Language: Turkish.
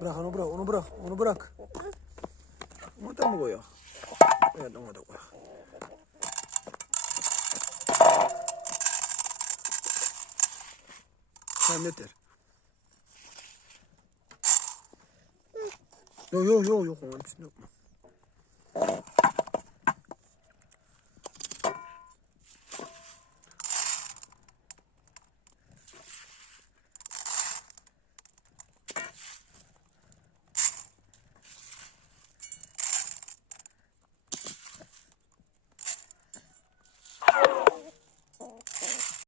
Bırak onu bırak, onu bırak, onu bırak. Onu da mı koyak? Evet, onu da koyak. Tamam yeter. Yok, onun için yapma.